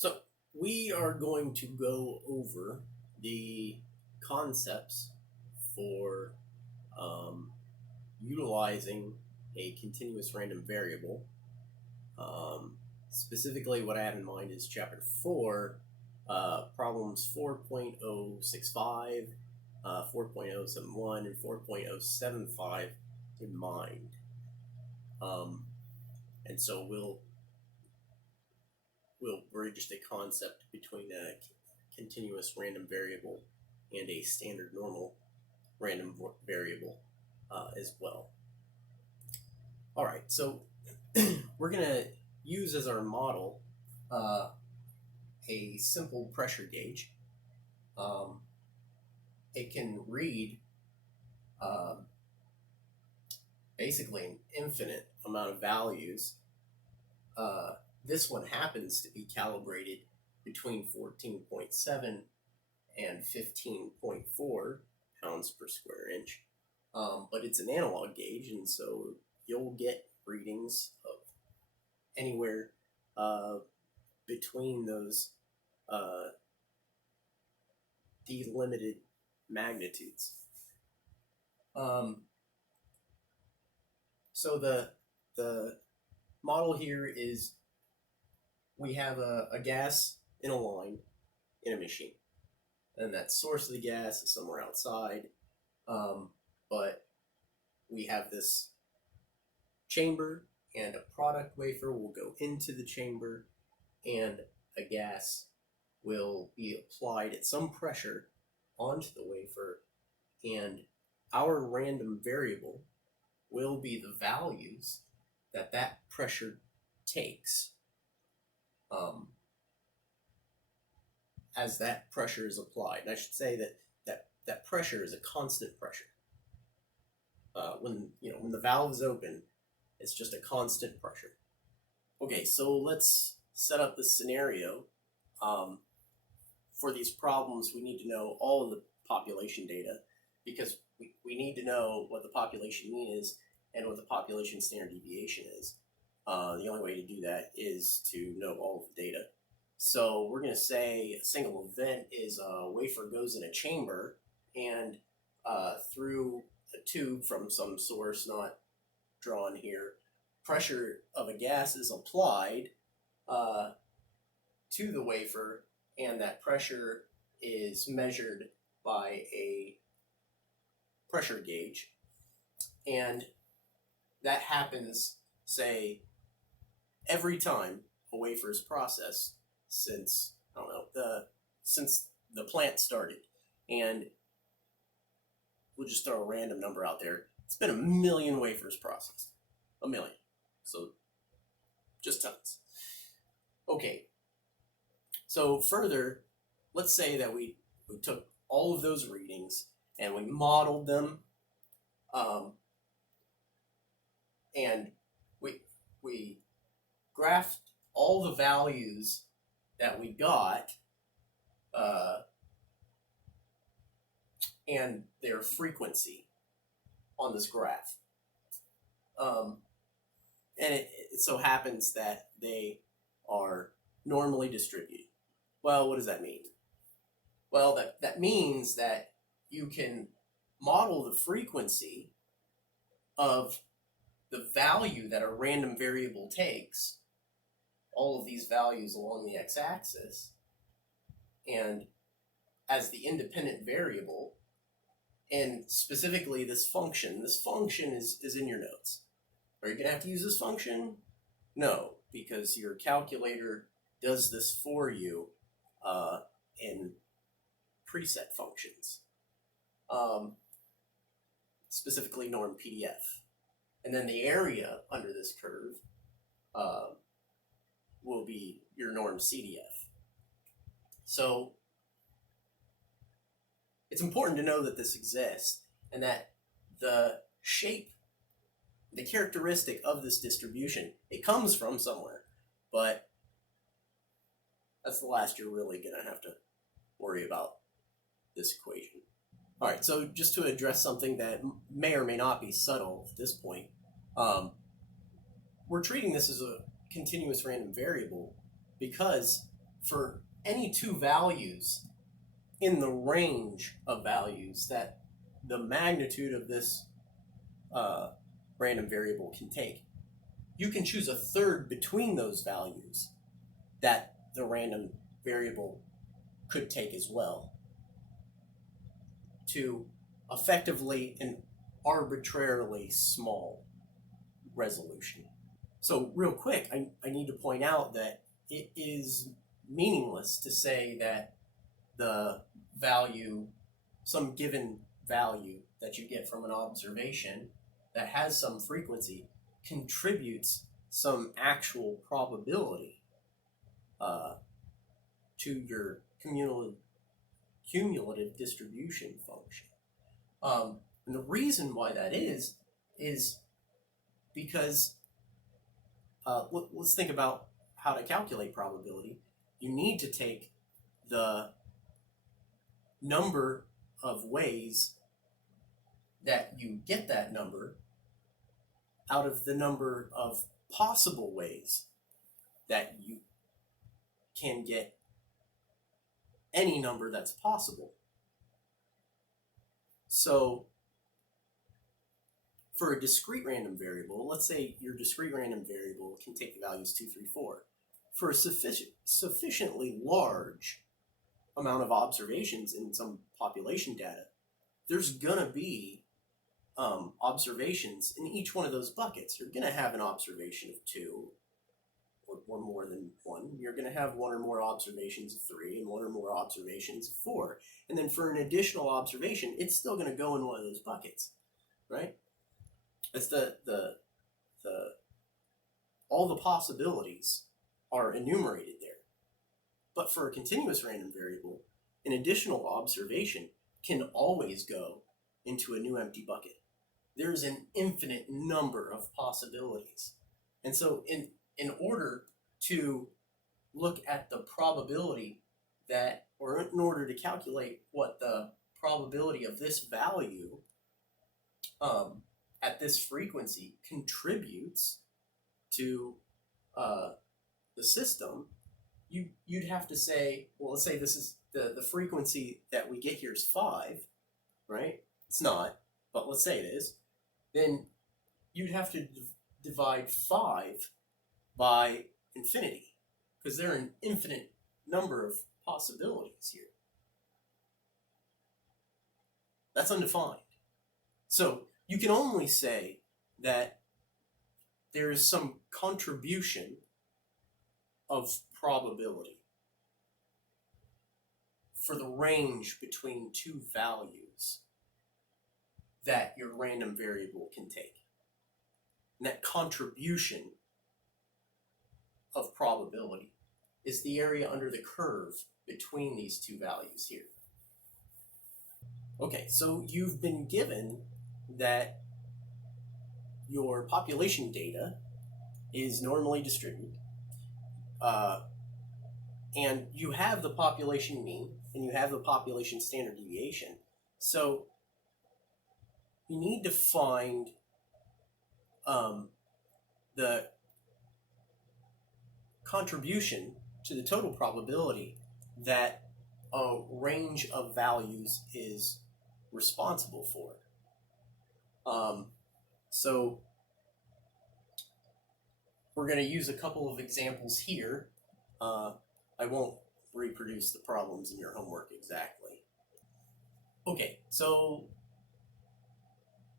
So we are going to go over the concepts for um, utilizing a continuous random variable. Um, Specifically, what I have in mind is Chapter 4, problems 4.065, 4.071, and 4.075 in mind. Um, and so we'll bridge the concept between a continuous random variable and a standard normal random variable as well. All right, so we're going to use as our model a simple pressure gauge. It can read basically an infinite amount of values. This one happens to be calibrated between 14.7 and 15.4 pounds per square inch. But it's an analog gauge, and so you'll get readings of anywhere between those delimited magnitudes. So the model here is we have a gas in a line in a machine, and that source of the gas is somewhere outside, but we have this chamber, and a product wafer will go into the chamber, and a gas will be applied at some pressure onto the wafer, and our random variable will be the values that that pressure takes as that pressure is applied. And I should say that pressure is a constant pressure. When the valve is open, it's just a constant pressure. Okay, so let's set up this scenario. For these problems, we need to know all of the population data, because we need to know what the population mean is and what the population standard deviation is. The only way to do that is to know all of the data. So we're going to say a single event is a wafer goes in a chamber, and through a tube from some source not drawn here, pressure of a gas is applied to the wafer, and that pressure is measured by a pressure gauge. And that happens, say, every time a wafer is processed since the plant started. And we'll just throw a random number out there. It's been 1 million wafers processed. 1 million. So just tons. Okay. So further, let's say that we took all of those readings and we modeled them, and we graphed all the values that we got and their frequency on this graph. And it so happens that they are normally distributed. Well, what does that mean? Well, that means that you can model the frequency of the value that a random variable takes, all of these values along the x-axis, and as the independent variable, and specifically this function. This function is in your notes. Are you going to have to use this function? No, because your calculator does this for you in preset functions, specifically norm PDF. And then the area under this curve will be your norm CDF. So it's important to know that this exists, and that the shape, the characteristic of this distribution, it comes from somewhere, but that's the last you're really going to have to worry about this equation. All right, so just to address something that may or may not be subtle at this point, we're treating this as a continuous random variable because for any two values in the range of values that the magnitude of this random variable can take, you can choose a third between those values that the random variable could take as well to effectively an arbitrarily small resolution. So real quick, I need to point out that it is meaningless to say that the value, some given value that you get from an observation that has some frequency, contributes some actual probability to your cumulative distribution function. And the reason why that is because let's think about how to calculate probability. You need to take the number of ways that you get that number out of the number of possible ways that you can get any number that's possible. So for a discrete random variable, let's say your discrete random variable can take the values 2, 3, 4. For a sufficiently large amount of observations in some population data, there's gonna be observations in each one of those buckets. You're gonna have an observation of 2 or more than 1. You're gonna have 1 or more observations of 3 and 1 or more observations of 4. And then for an additional observation, it's still gonna go in one of those buckets, right? It's all the possibilities are enumerated there. But for a continuous random variable, an additional observation can always go into a new empty bucket. There's an infinite number of possibilities. And so in order to look at the probability that, or in order to calculate what the probability of this value at this frequency contributes to the system, you'd have to say, well, let's say this is the frequency that we get here is 5, right? It's not, but let's say it is. Then you'd have to divide 5 by infinity, because there are an infinite number of possibilities here. That's undefined. So you can only say that there is some contribution of probability for the range between two values that your random variable can take. And that contribution of probability is the area under the curve between these two values here. Okay, so you've been given that your population data is normally distributed, and you have the population mean and you have the population standard deviation. So you need to find the contribution to the total probability that a range of values is responsible for. So we're going to use a couple of examples here. I won't reproduce the problems in your homework exactly. Okay, so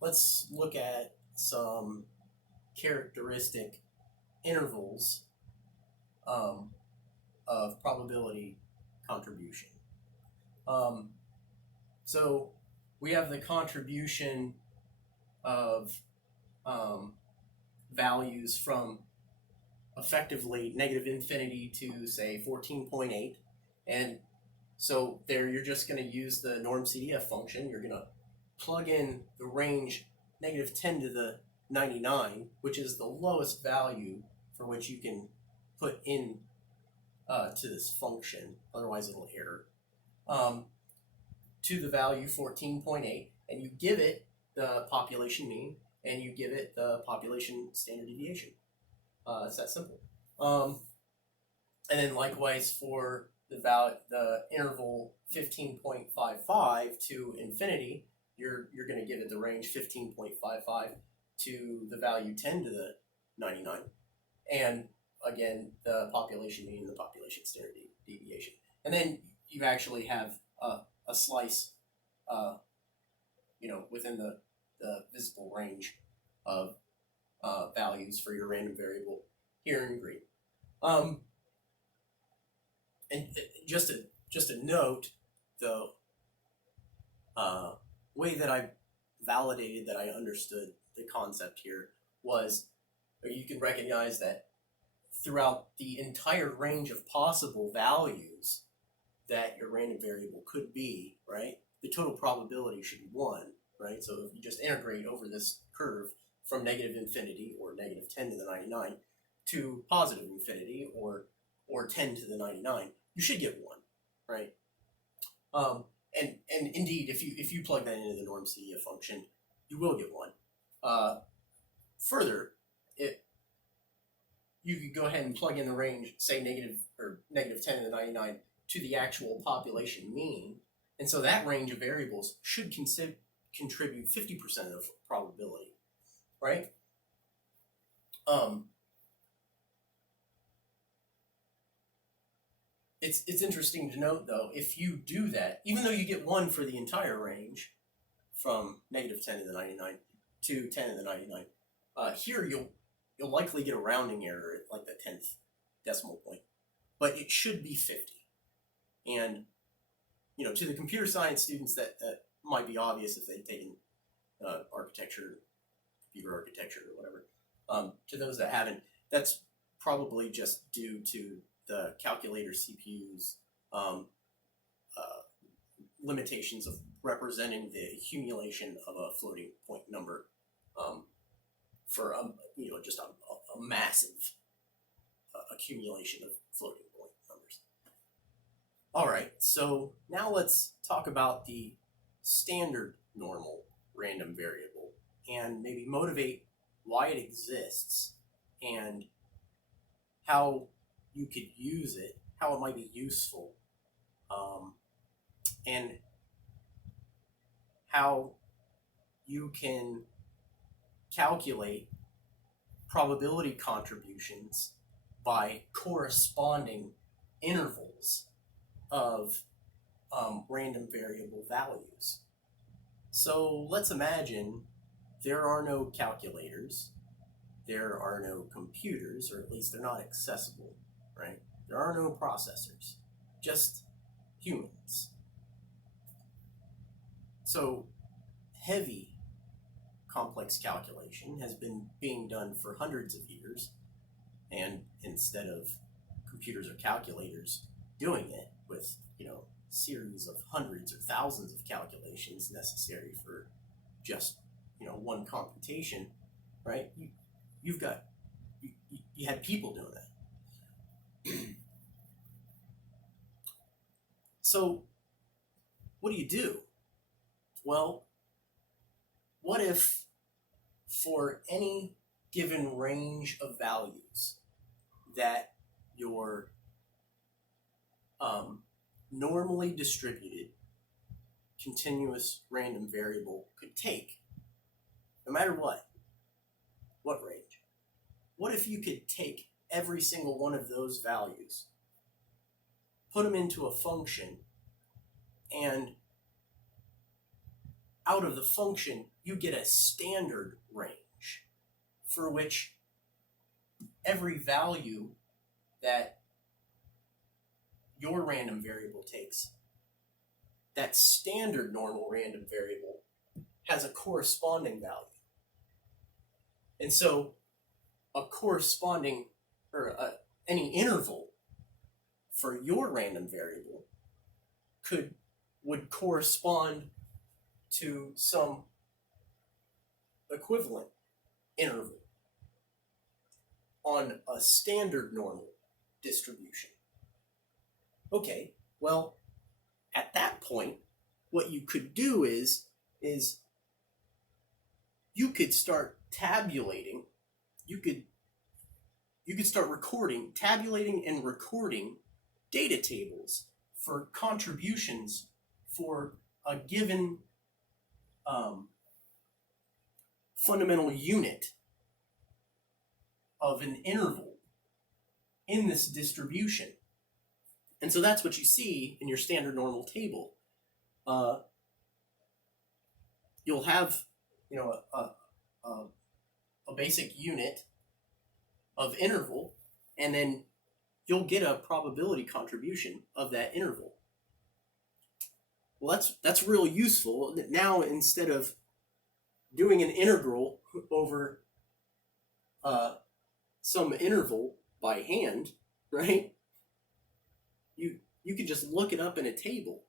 let's look at some characteristic intervals of probability contribution. So we have the contribution of values from effectively negative infinity to, say, 14.8. And so there you're just going to use the norm CDF function. You're going to plug in the range negative 10 to the 99, which is the lowest value for which you can put in to this function, otherwise it'll error, to the value 14.8, and you give it the population mean, and you give it the population standard deviation. It's that simple. And then likewise for the interval 15.55 to infinity, you're going to give it the range 15.55 to the value 10 to the 99. And again, the population mean and the population standard deviation. And then you actually have a slice, within the visible range of values for your random variable here in green. And just a note, the way that I validated that I understood the concept here was, you can recognize that throughout the entire range of possible values that your random variable could be, right, the total probability should be 1, right? So if you just integrate over this curve from negative infinity, or negative 10 to the 99, to positive infinity, or 10 to the 99, you should get 1, right? And indeed, if you plug that into the norm CDF function, you will get 1. Further, you could go ahead and plug in the range, say negative 10 to the 99, to the actual population mean, and so that range of variables should contribute 50% of probability, right? It's interesting to note, though, if you do that, even though you get 1 for the entire range, from negative 10 to the 99 to 10 to the 99, here you'll likely get a rounding error at like the 10th decimal point, but it should be 50. And to the computer science students, that might be obvious if they've taken architecture, computer architecture, or whatever. To those that haven't, that's probably just due to the calculator CPU's limitations of representing the accumulation of a floating point number for just a massive accumulation of floating point numbers. All right, so now let's talk about the standard normal random variable and maybe motivate why it exists and how you could use it, how it might be useful, and how you can calculate probability contributions by corresponding intervals of random variable values. So let's imagine there are no calculators, there are no computers, or at least they're not accessible, right? There are no processors, just humans. So heavy complex calculation has been being done for hundreds of years, and instead of computers or calculators doing it with series of hundreds or thousands of calculations necessary for just one computation, right? You had people doing that. So what do? Well, what if for any given range of values that your normally distributed continuous random variable could take, no matter what range, what if you could take every single one of those values, put them into a function, and out of the function you get a standard range for which every value that your random variable takes, that standard normal random variable has a corresponding value. And so a corresponding, or any interval for your random variable would correspond to some equivalent interval on a standard normal distribution. Okay, well, at that point, what you could do is you could start tabulating, you could you could start tabulating and recording data tables for contributions for a given fundamental unit of an interval in this distribution. And so that's what you see in your standard normal table. You'll have, a basic unit of interval, and then you'll get a probability contribution of that interval. Well, that's really useful. Now, instead of doing an integral over some interval by hand, right? You could just look it up in a table.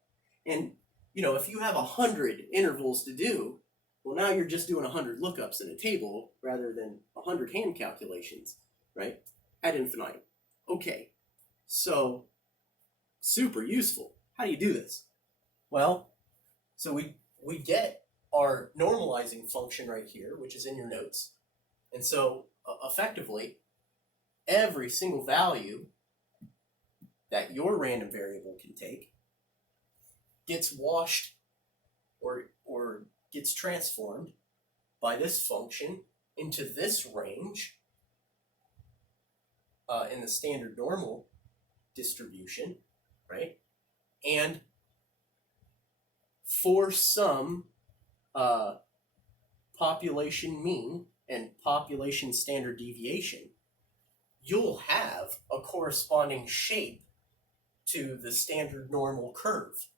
And, if you have 100 intervals to do, well, now you're just doing 100 lookups in a table rather than 100 hand calculations, right? Ad infinitum. Okay, so super useful. How do you do this? Well, so we get our normalizing function right here, which is in your notes. And so effectively, every single value that your random variable can take gets washed or gets transformed by this function into this range in the standard normal distribution, right? And for some population mean and population standard deviation, you'll have a corresponding shape to the standard normal curve.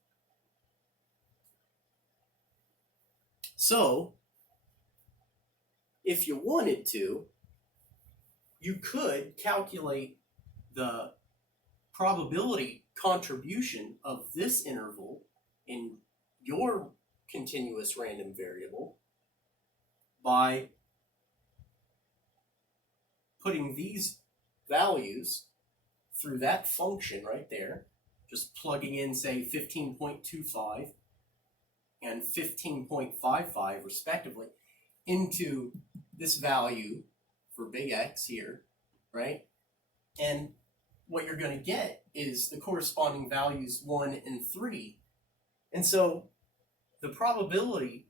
So, if you wanted to, you could calculate the probability contribution of this interval in your continuous random variable by putting these values through that function right there, just plugging in, say, 15.25 and 15.55 respectively into this value for big X here, right? And what you're going to get is the corresponding values 1 and 3. And so the probability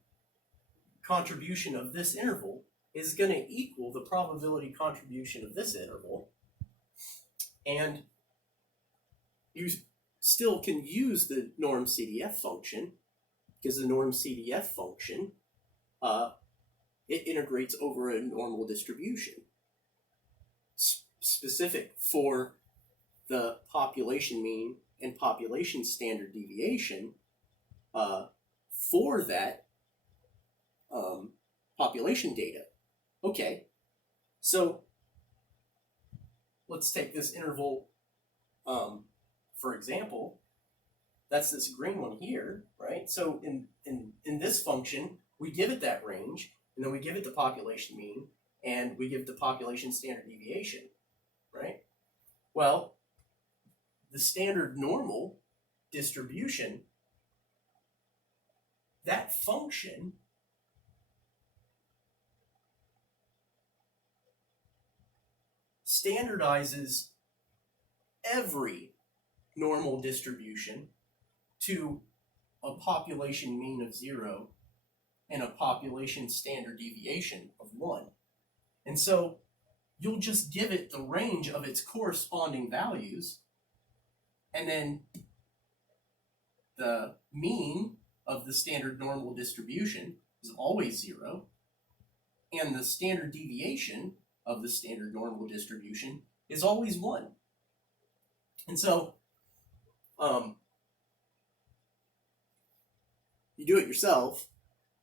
contribution of this interval is going to equal the probability contribution of this interval. And you still can use the norm CDF function, because the norm CDF function, it integrates over a normal distribution specific for the population mean and population standard deviation for that population data. Okay, so let's take this interval, for example. That's this green one here, right? So in this function, we give it that range, and then we give it the population mean, and we give the population standard deviation, right? Well, the standard normal distribution, that function standardizes every normal distribution to a population mean of 0 and a population standard deviation of 1. And so you'll just give it the range of its corresponding values, and then the mean of the standard normal distribution is always 0, and the standard deviation of the standard normal distribution is always 1. And so you do it yourself.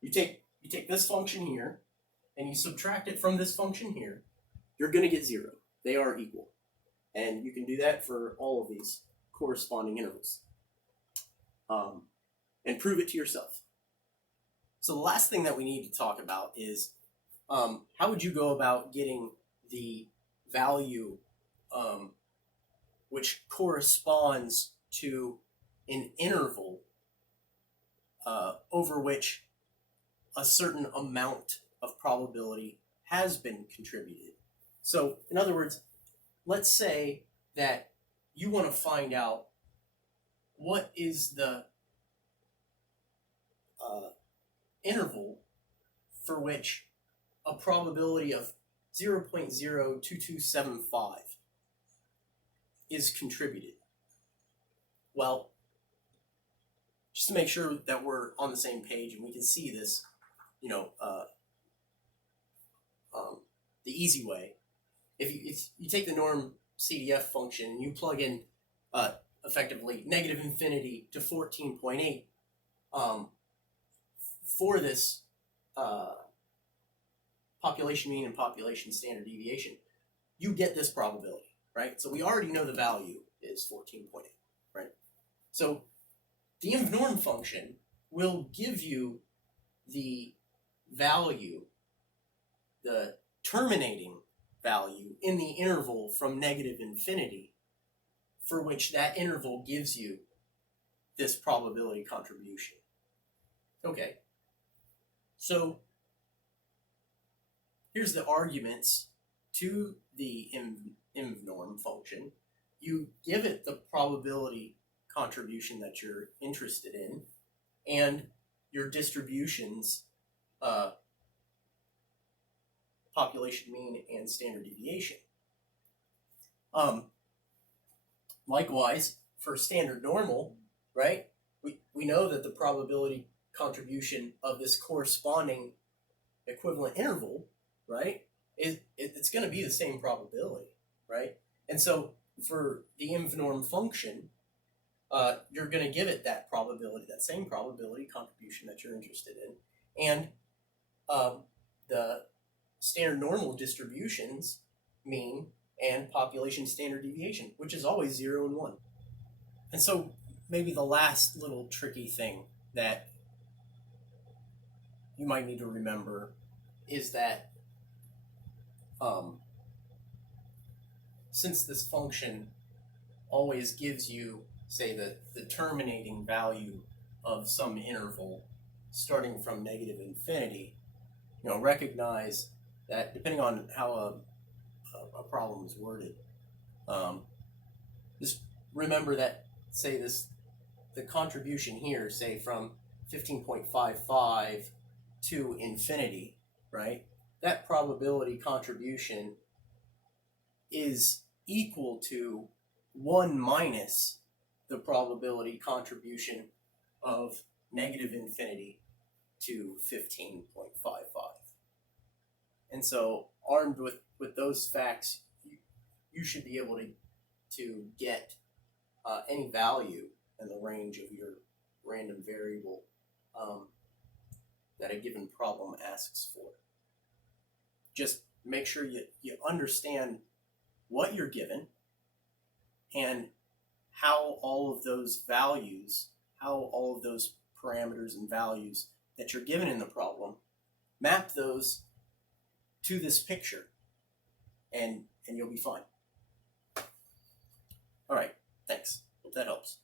You take this function here and you subtract it from this function here. You're going to get 0. They are equal. And you can do that for all of these corresponding intervals. And prove it to yourself. So the last thing that we need to talk about is how would you go about getting the value which corresponds to an interval over which a certain amount of probability has been contributed. So, in other words, let's say that you want to find out what is the interval for which a probability of 0.02275 is contributed. Well, just to make sure that we're on the same page and we can see this, the easy way, if you take the norm CDF function and you plug in effectively negative infinity to 14.8 for this population mean and population standard deviation, you get this probability, right? So we already know the value is 14.8, right? So the inv norm function will give you the value, the terminating value in the interval from negative infinity, for which that interval gives you this probability contribution. Okay, so here's the arguments to the inv norm function. You give it the probability contribution that you're interested in, and your distributions, population mean and standard deviation. Likewise, for standard normal, right, we know that the probability contribution of this corresponding equivalent interval, right, it's going to be the same probability, right? And so for the inv norm function, you're going to give it that probability, that same probability contribution that you're interested in. And the standard normal distributions, mean and population standard deviation, which is always 0 and 1. And so maybe the last little tricky thing that you might need to remember is that since this function always gives you, say, the terminating value of some interval starting from negative infinity, recognize that depending on how a problem is worded, just remember that, say, the contribution here, say, from 15.55 to infinity, right? That probability contribution is equal to 1 minus the probability contribution of negative infinity to 15.55. And so, armed with those facts, you should be able to get any value in the range of your random variable that a given problem asks for. Just make sure you understand what you're given and how all of those values, how all of those parameters and values that you're given in the problem, map those to this picture, and you'll be fine. All right, thanks. Hope that helps.